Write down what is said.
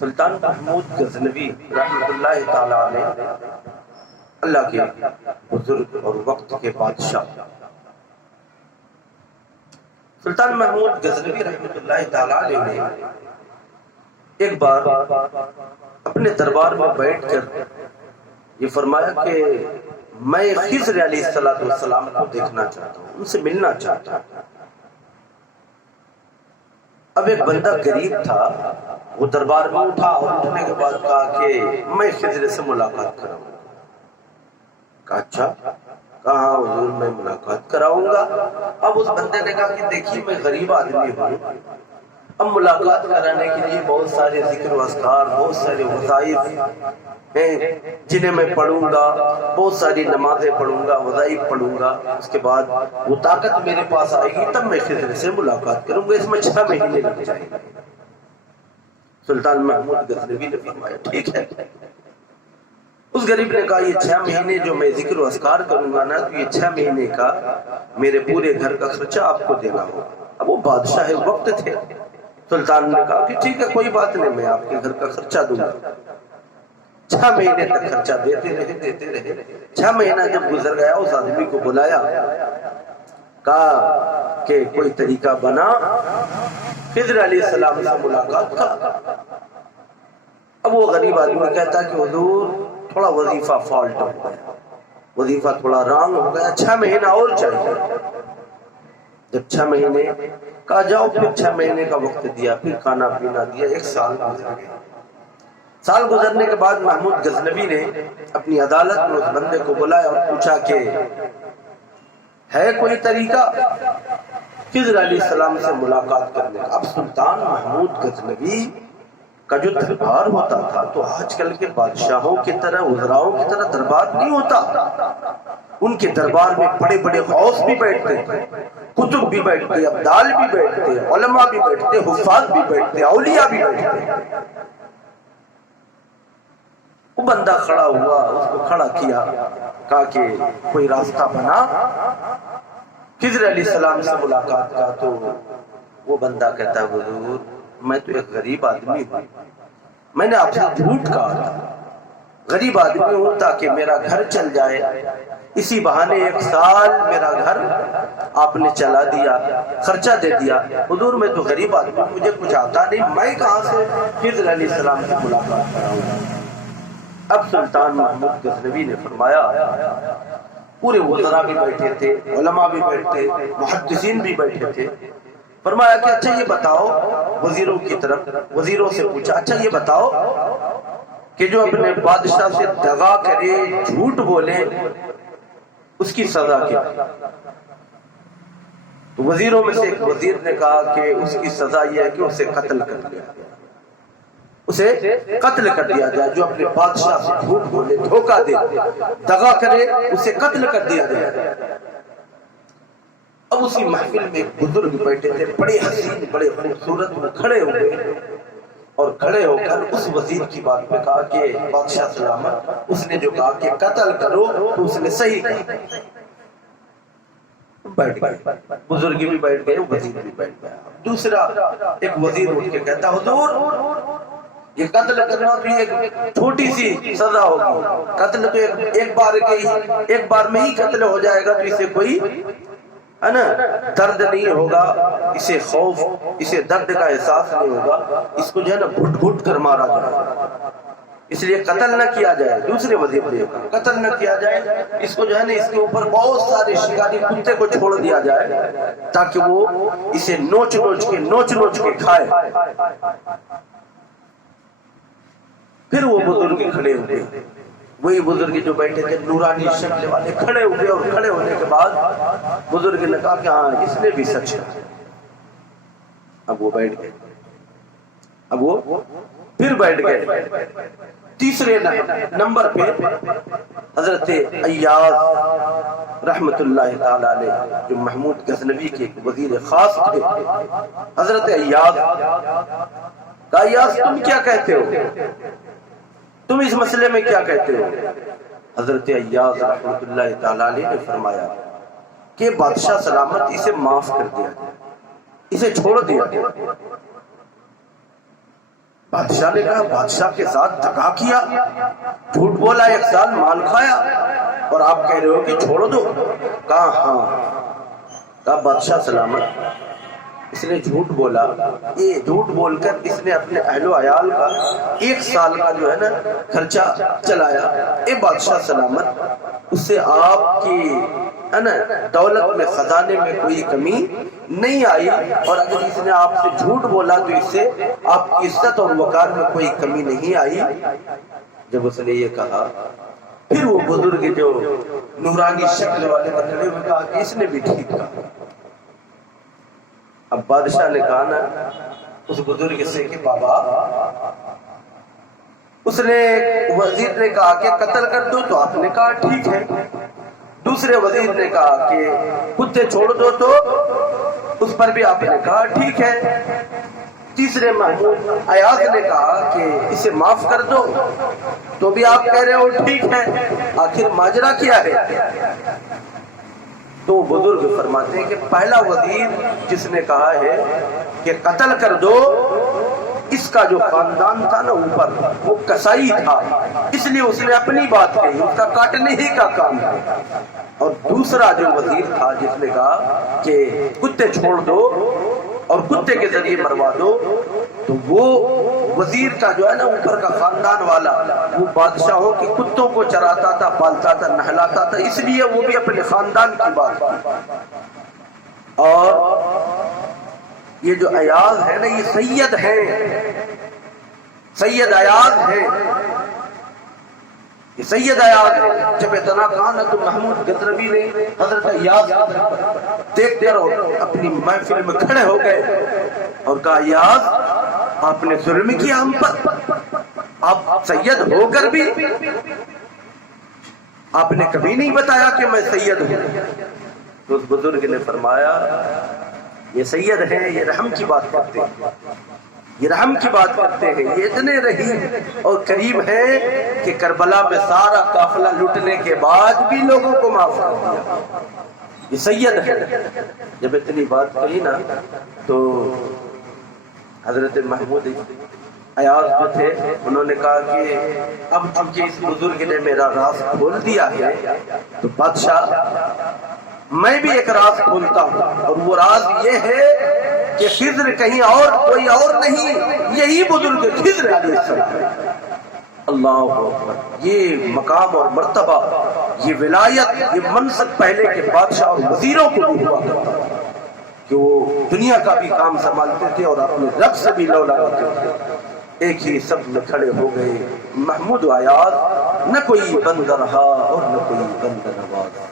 سلطان محمود غزنوی رحمۃ اللہ تعالی علیہ اللہ کے بزرگ اور وقت کے بادشاہ سلطان محمود غزنوی رحمۃ اللہ تعالی علیہ نے ایک بار اپنے دربار میں بیٹھ کر یہ فرمایا کہ میں خضر علیہ السلام کو دیکھنا چاہتا ہوں، ان سے ملنا چاہتا ہوں۔ اب ایک بندہ غریب تھا، وہ دربار میں اٹھا اور اٹھنے کے بعد کہا کہ میں خضر سے ملاقات کراؤں گا۔ کہا اچھا، کہا حضور میں ملاقات کراؤں گا۔ اب اس بندے نے کہا کہ دیکھیے میں غریب آدمی ہوں، اب ملاقات کرانے کے لیے بہت سارے ذکر و اذکار، بہت سارے وظائف ہیں جنہیں میں پڑھوں گا، بہت ساری نمازیں پڑھوں گا، وظائف پڑھوں گا، اس کے بعد وہ طاقت میرے پاس آئے گی تب میں خضر سے ملاقات کروں گا، اس میں 6 مہینے لگ جائیں گے۔ سلطان محمود غزنوی نے فرمایا ٹھیک ہے۔ اس غریب نے کہا یہ 6 مہینے جو میں ذکر و اذکار کروں گا نا، تو یہ 6 مہینے کا میرے پورے گھر کا خرچہ آپ کو دینا ہوگا۔ اب وہ بادشاہ وقت تھے، سلطان نے کہا کہ ٹھیک ہے کوئی بات نہیں، میں آپ کے گھر کا خرچہ دوں گا۔ 6 مہینے تک خرچہ دیتے رہے۔ 6 مہینہ جب گزر گیا، اس آدمی کو بلایا، کہا کہ کوئی طریقہ بنا خضر علیہ السلام سے ملاقات کا۔ اب وہ غریب آدمی کہتا کہ حضور تھوڑا وظیفہ فالٹ ہو گیا، وظیفہ تھوڑا رانگ ہو گیا، 6 مہینہ اور چاہیے۔ جب 6 مہینے کہا جاؤ، پھر 6 مہینے کا وقت دیا، پھر کھانا پینا دیا، 1 سال گزر گیا۔ سال گزرنے کے بعد محمود غزنوی نے اپنی عدالت میں اس بندے کو بلایا اور پوچھا کہ ہے کوئی طریقہ خضر علیہ السلام سے ملاقات کرنے کا؟ اب سلطان محمود غزنوی کا جو دربار ہوتا تھا تو آج کل کے بادشاہوں کی طرح، وزراؤں کی طرح دربار نہیں ہوتا۔ ان کے دربار میں بڑے بڑے غوث بھی بیٹھتے تھے، کتب بھی بیٹھتے، ابدال بھی بیٹھتے، علماء بھی بیٹھتے، حفاظ بھی بیٹھتے، اولیاء بھی بیٹھتے۔ وہ بندہ کھڑا ہوا، اس کو کھڑا کیا، کہا کہ کوئی راستہ بنا خضر علیہ السلام سے ملاقات کا۔ تو وہ بندہ کہتا حضور میں تو ایک غریب آدمی ہوں، میں نے آپ سے جھوٹ کہا تھا، غریب آدمی ہوں تاکہ میرا گھر چل جائے، اسی بہانے 1 سال میرا گھر آپ نے چلا دیا، خرچہ دے دیا۔ حضور میں تو غریب آدمی ہوں، مجھے کچھ آتا نہیں، میں کہاں سے خضر علیہ السلام سے ملاقات کراؤں گا؟ اب سلطان محمود غزنوی نے فرمایا، پورے وزراء بھی بیٹھے تھے، علماء بھی بیٹھے، محدثین بھی بیٹھے تھے، فرمایا کہ اچھا یہ بتاؤ، وزیروں کی طرف وزیروں سے پوچھا اچھا یہ بتاؤ کہ جو اپنے بادشاہ سے دغا کرے، جھوٹ بولے، اس کی سزا کیا؟ تو وزیروں میں سے ایک وزیر نے کہا کہ اس کی سزا یہ ہے کہ اسے قتل کر دیا جائے، اسے قتل کر دیا جائے۔ جو اپنے بادشاہ سے جھوٹ بولے، دھوکہ دے، دغا کرے، اسے قتل کر دیا جائے۔ اب اسی محفل میں ایک بزرگ بیٹھے تھے، بڑے حسین، بڑے خوبصورت، وہ کھڑے ہوئے اور کھڑے ہو کر اس وزیر کی بات پہ کہا کہ بادشاہ سلامت، اس نے جو کہا کہ قتل کرو تو اس نے صحیح کہا۔ بیٹھ گئے، بزرگ بھی بیٹھ گئے، وزیر بھی بیٹھ گیا۔ دوسرا ایک وزیر اٹھ کے کہتا حضور یہ قتل کرنا تو ایک چھوٹی سی سزا ہوگی، قتل تو ایک بار میں ہی قتل ہو جائے گا، تو اسے کوئی ہے نا درد نہیں ہوگا، اسے خوف، اسے درد کا احساس نہیں ہوگا، اس کو جو ہے نا گھٹ گھٹ کر مارا جائے گا، اس لیے قتل نہ کیا جائے۔ دوسرے وزیر نے کہا قتل نہ کیا جائے، اس کو جو ہے نا اس کے اوپر بہت سارے شکاری کتے کو چھوڑ دیا جائے تاکہ وہ اسے نوچ نوچ کے کھائے۔ پھر وہ بزرگ کھڑے ہوئے، وہی بزرگ جو بیٹھے تھے نورانی شکل والے کھڑے ہوئے، اور کھڑے ہونے کے بعد بزرگ نے کہا کہ ہاں اس نے بھی سچ کہا۔ اب وہ بیٹھ گئے، اب وہ پھر بیٹھ گئے۔ تیسرے نمبر پہ حضرت ایاز رحمت اللہ تعالی علیہ، جو محمود غزنوی کے ایک وزیر خاص تھے، حضرت ایاز کہا ایاز تم کیا کہتے ہو، تم اس مسئلے میں کیا کہتے ہو؟ حضرت ایاز رحمت اللہ تعالی علیہ نے فرمایا کہ بادشاہ سلامت اسے معاف کر دیا، اسے چھوڑ دیا۔ بادشاہ نے کہا بادشاہ کے ساتھ دھکا کیا، جھوٹ بولا، 1 سال مال کھایا، اور آپ کہہ رہے ہو کہ چھوڑ دو؟ کہا ہاں۔ کہا بادشاہ سلامت، اس نے جھوٹ بولا، یہ جھوٹ بول کر اس نے اپنے اہل و عیال کا 1 سال کا جو ہے نا خرچہ چلایا۔ اے بادشاہ سلامت، اس سے آپ کی ہے نا دولت میں، خزانے میں کوئی کمی نہیں آئی، اور اگر اس نے آپ سے جھوٹ بولا تو اس سے آپ کی عزت اور وقار میں کوئی کمی نہیں آئی۔ جب اس نے یہ کہا، پھر وہ بزرگ جو نورانی شکل والے کھڑے ہوئے کہا کہ اس نے بھی ٹھیک کہا۔ اب بادشاہ نے کہا نا اس بزرگ سے کہ بابا، اس نے وزیر نے کہا کہ قتل کر دو تو آپ نے کہا ٹھیک ہے، دوسرے وزیر نے کہا کہ کتے چھوڑ دو تو اس پر بھی آپ نے کہا ٹھیک ہے، تیسرے محمود ایاز نے کہا کہ اسے معاف کر دو تو بھی آپ کہہ رہے ہو ٹھیک ہے، آخر ماجرا کیا ہے؟ تو بزرگ فرماتے ہیں کہ پہلا وزیر جس نے کہا ہے کہ قتل کر دو، اس کا جو خاندان تھا نا اوپر وہ کسائی تھا، اس لیے اس نے اپنی بات کہی، اس کا کاٹنے ہی کا کام تھا۔ اور دوسرا جو وزیر تھا جس نے کہا کہ کتے چھوڑ دو اور کتے کے ذریعے مروا دو، تو وہ وزیر کا جو ہے نا اوپر کا خاندان والا وہ بادشاہوں کے کتوں کو چراتا تھا، پالتا تھا، نہلاتا تھا، اس لیے وہ بھی اپنے خاندان کی بات کی۔ اور یہ جو ایاز ہے نا یہ سید ہے، سید ایاز ہے، یہ سید ایاز ہے۔ جب اتنا کہا نا تو محمود گزنوی نے حضرت ایاز دیکھ کر اپنی محفل میں کھڑے ہو گئے اور کہا ایاز آپ نے ظلم کیا ہم پر، آپ سید ہو کر بھی آپ نے کبھی نہیں بتایا کہ میں سید ہوں۔ تو اس بزرگ نے فرمایا یہ سید ہیں، یہ رحم کی بات کرتے ہیں، یہ رحم کی بات کرتے ہیں، یہ اتنے رحیم اور کریم ہیں کہ کربلا میں سارا قافلہ لٹنے کے بعد بھی لوگوں کو معاف کر دیا، یہ سید ہے۔ جب اتنی بات کہی نا تو حضرت محمود ایاز جو تھے انہوں نے کہا کہ اب چونکہ اس بزرگ نے میرا راز کھول دیا ہے تو بادشاہ میں بھی ایک راز کھولتا ہوں، اور وہ راز یہ ہے کہ خضر کہیں اور کوئی اور نہیں، یہی بزرگ خضر علیہ السلام۔ اللہ اکبر، یہ مقام اور مرتبہ، یہ ولایت، یہ منصب پہلے کے بادشاہ اور وزیروں کو بھی ہوا کرتا تھا کہ وہ دنیا کا بھی کام سنبھالتے تھے اور اپنے رب سے بھی لو لگاتے تھے۔ ایک ہی سب میں کھڑے ہو گئے محمود ایاز، نہ کوئی بند رہا اور نہ کوئی بند نواز۔